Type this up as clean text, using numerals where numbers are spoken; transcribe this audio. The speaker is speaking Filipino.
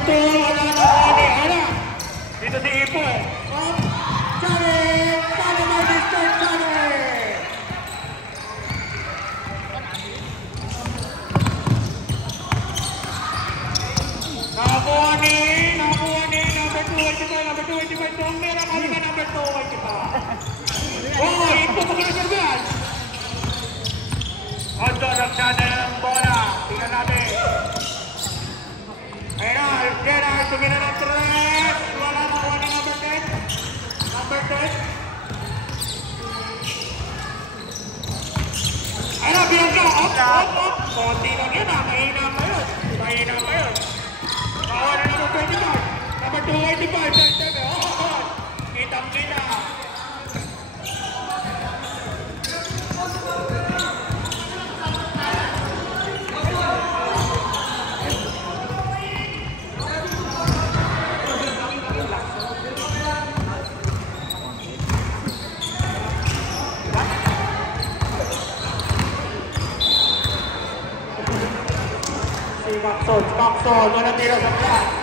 number 2, wala na kami. Ano? Dito si Ipo. Johnny! Johnny by distance, Johnny! Nakuha ni number 2, Tumira kami ka number 2, oh, Ipo pa kaya serbihan. Ondo ng channel ng bola. Tingnan natin. Ayun na, Gerard, tumira ng 3. Wala na kuha ng number 10. Number 10. Ayun na, Bianca. Up. Konti lang yun ah. Mahina pa yun. Bawal na number 25. Number 285. Oh, kitang-kita. Maxon, manatira sa plan.